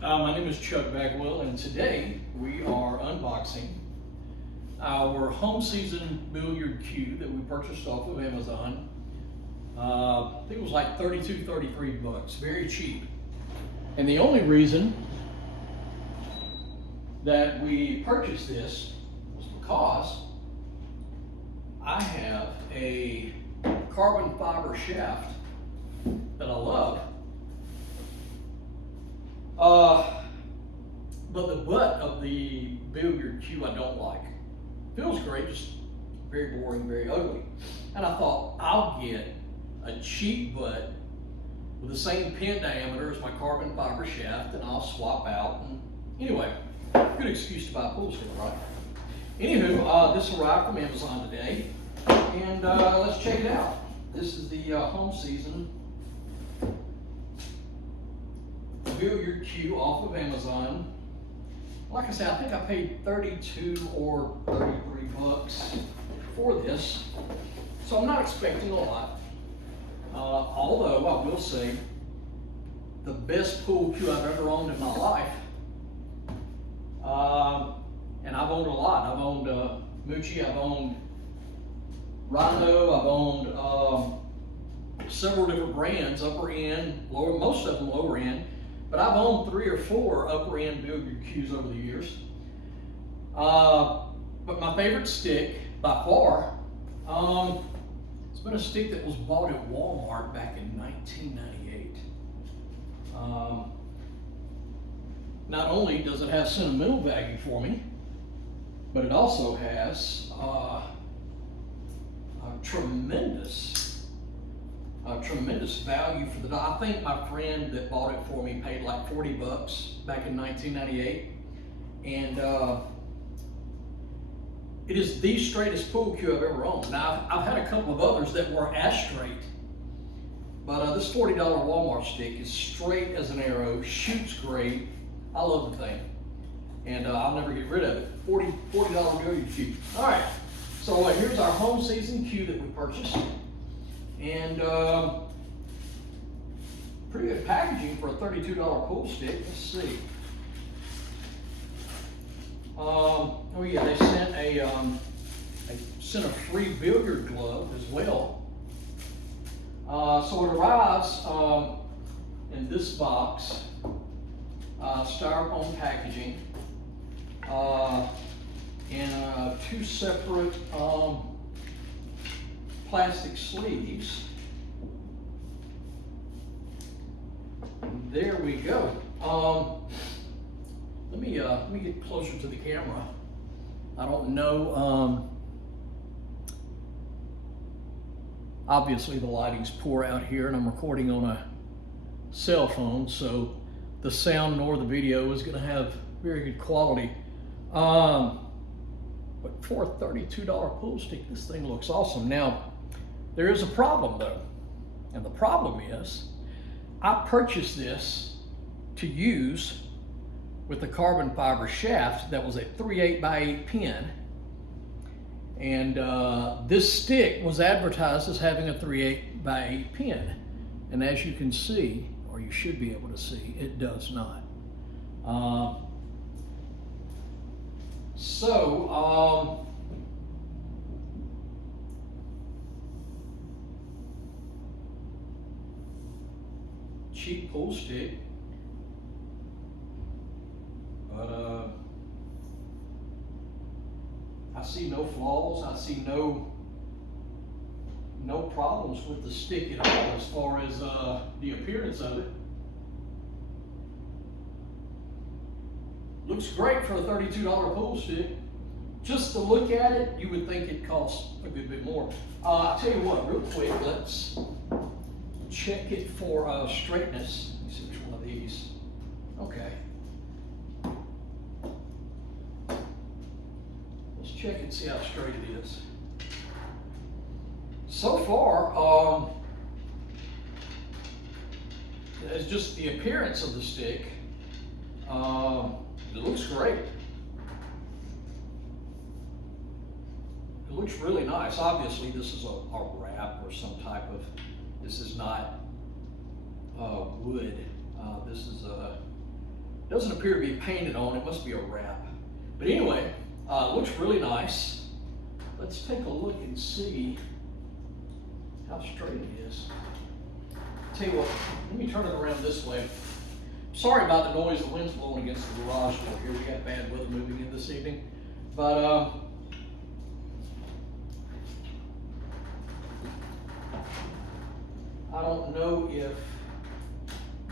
My name is Chuck Bagwell, and today we are unboxing our HomeSeason billiard cue that we purchased off of Amazon. I think it was like 32, 33 bucks, very cheap. And the only reason that we purchased this was because I have a carbon fiber shaft that I love. But the butt of the billiard cue I don't like. Feels great, just very boring, very ugly. And I thought I'll get a cheap butt with the same pin diameter as my carbon fiber shaft, and I'll swap out. And anyway, good excuse to buy a pool stick, right? Anywho, this arrived from Amazon today, and let's check it out. This is the HomeSeason billiard cue off of Amazon. Like I said, I think I paid 32 or 33 bucks for this, so I'm not expecting a lot. Although I will say, the best pool cue I've ever owned in my life. And I've owned a lot. I've owned Mucci, I've owned Rhino, I've owned several different brands, upper end, lower, most of them lower end. But I've owned 3 or 4 upper end billiard cues over the years. But my favorite stick, by far, it's been a stick that was bought at Walmart back in 1998. Not only does it have sentimental value for me, but it also has a tremendous value for the dollar. I think my friend that bought it for me paid like 40 bucks back in 1998. And it is the straightest pool cue I've ever owned. Now, I've had a couple of others that were as straight, but this $40 Walmart stick is straight as an arrow, shoots great. I love the thing, and I'll never get rid of it. $40 billiard cue. All right, so here's our HomeSeason cue that we purchased. And pretty good packaging for a $32 pool stick. Let's see. Oh yeah, they sent a free billiard glove as well. So it arrives in this box, styrofoam packaging, and 2 separate plastic sleeves. There we go. Let me get closer to the camera. I don't know. Obviously, the lighting's poor out here, and I'm recording on a cell phone, so the sound nor the video is going to have very good quality. But for a $32 pool stick, this thing looks awesome. Now, there is a problem though, and the problem is I purchased this to use with the carbon fiber shaft that was a 3/8 by 8 pin, and this stick was advertised as having a 3/8 by 8 pin, and as you can see, or you should be able to see, it does not. Cheap pool stick, but I see no flaws. I see no problems with the stick at all as far as the appearance of it. Looks great for a $32 pool stick. Just to look at it, you would think it costs a good bit more. I'll tell you what, real quick, let's check it for straightness. Let me see which one of these. Okay. Let's check and see how straight it is. So far, it's just the appearance of the stick. It looks great. It looks really nice. Obviously, this is a wrap or some type of, this is not wood. This is Doesn't appear to be painted on, it must be a wrap. But anyway, looks really nice. Let's take a look and see how straight it is. Tell you what, let me turn it around this way. Sorry about the noise, the wind's blowing against the garage door here. We got bad weather moving in this evening. But I don't know if,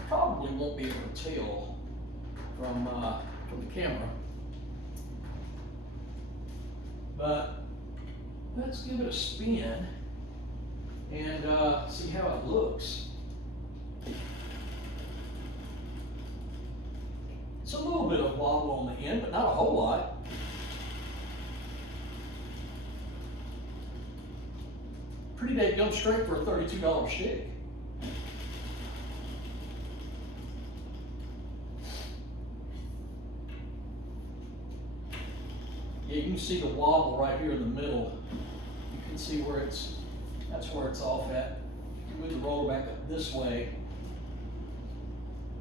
probably won't be able to tell from the camera. But let's give it a spin and see how it looks. It's a little bit of wobble on the end, but not a whole lot. Pretty dang straight for a $32 stick. Yeah, you can see the wobble right here in the middle. You can see where that's where it's off at. You move the roller back up this way.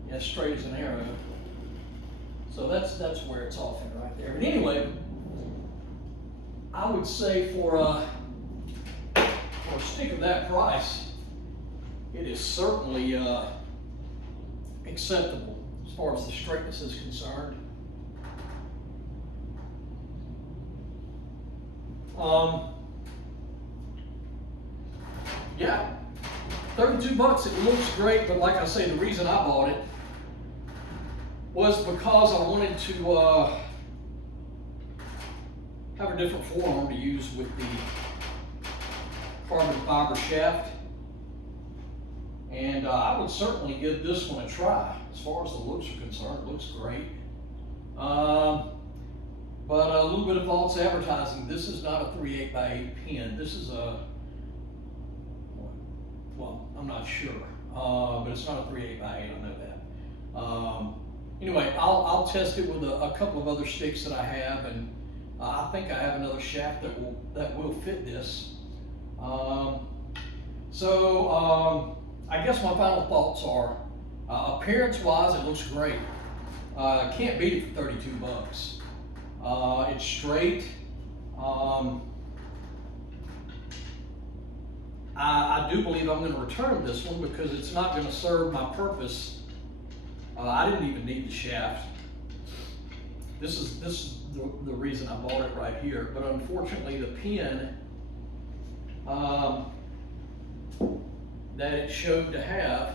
Yeah, straight as an arrow. So that's where it's off at right there. But anyway, I would say for a stick of that price, it is certainly acceptable as far as the straightness is concerned. Yeah, 32 bucks, it looks great, but like I say, the reason I bought it was because I wanted to have a different forearm to use with the carbon fiber shaft. And I would certainly give this one a try. As far as the looks are concerned, it looks great. But a little bit of false advertising. This is not a 3/8 by 8 pin. This is a, well, I'm not sure, but it's not a 3/8 by 8, I know that. Anyway, I'll test it with a couple of other sticks that I have, and I think I have another shaft that will fit this. I guess my final thoughts are, appearance-wise, it looks great. Can't beat it for 32 bucks. It's straight. I do believe I'm going to return this one because it's not going to serve my purpose. I didn't even need the shaft. This is the reason I bought it right here. But unfortunately, the pin that it showed to have,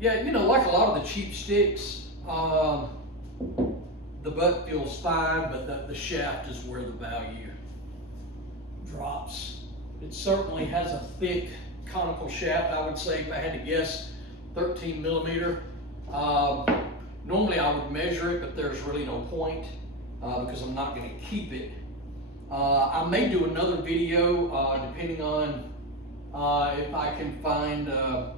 yeah, you know, like a lot of the cheap sticks, the butt feels fine, but the shaft is where the value drops. It certainly has a thick conical shaft. I would say, if I had to guess, 13 millimeter. Normally I would measure it, but there's really no point because I'm not going to keep it. I may do another video depending on if I can find a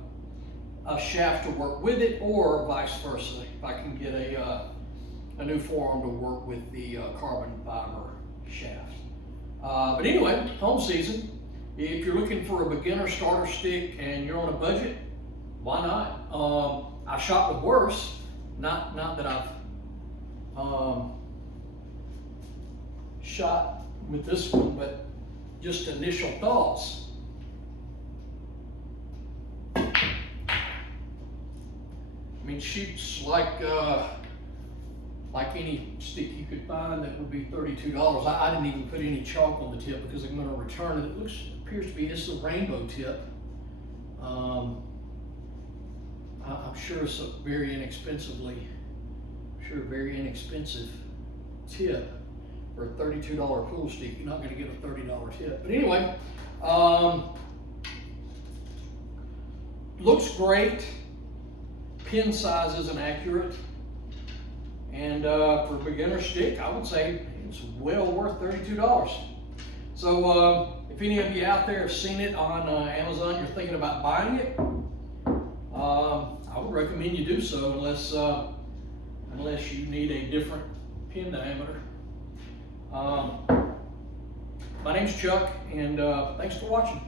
shaft to work with it, or vice versa, if I can get a new forearm to work with the carbon fiber shaft. But anyway, HomeSeason. If you're looking for a beginner starter stick and you're on a budget, why not? I shot with worse. Not that I've shot with this one, but just initial thoughts. I mean, shoots like any stick you could find that would be $32. I didn't even put any chalk on the tip because I'm going to return it. It appears to be, it's a rainbow tip. I'm sure it's a very inexpensive tip for a $32 pool stick. You're not going to get a $30 tip. But anyway, looks great. Pin size isn't accurate. And for a beginner stick, I would say it's well worth $32. So if any of you out there have seen it on Amazon, you're thinking about buying it, I would recommend you do so, unless you need a different pin diameter. My name's Chuck, and thanks for watching.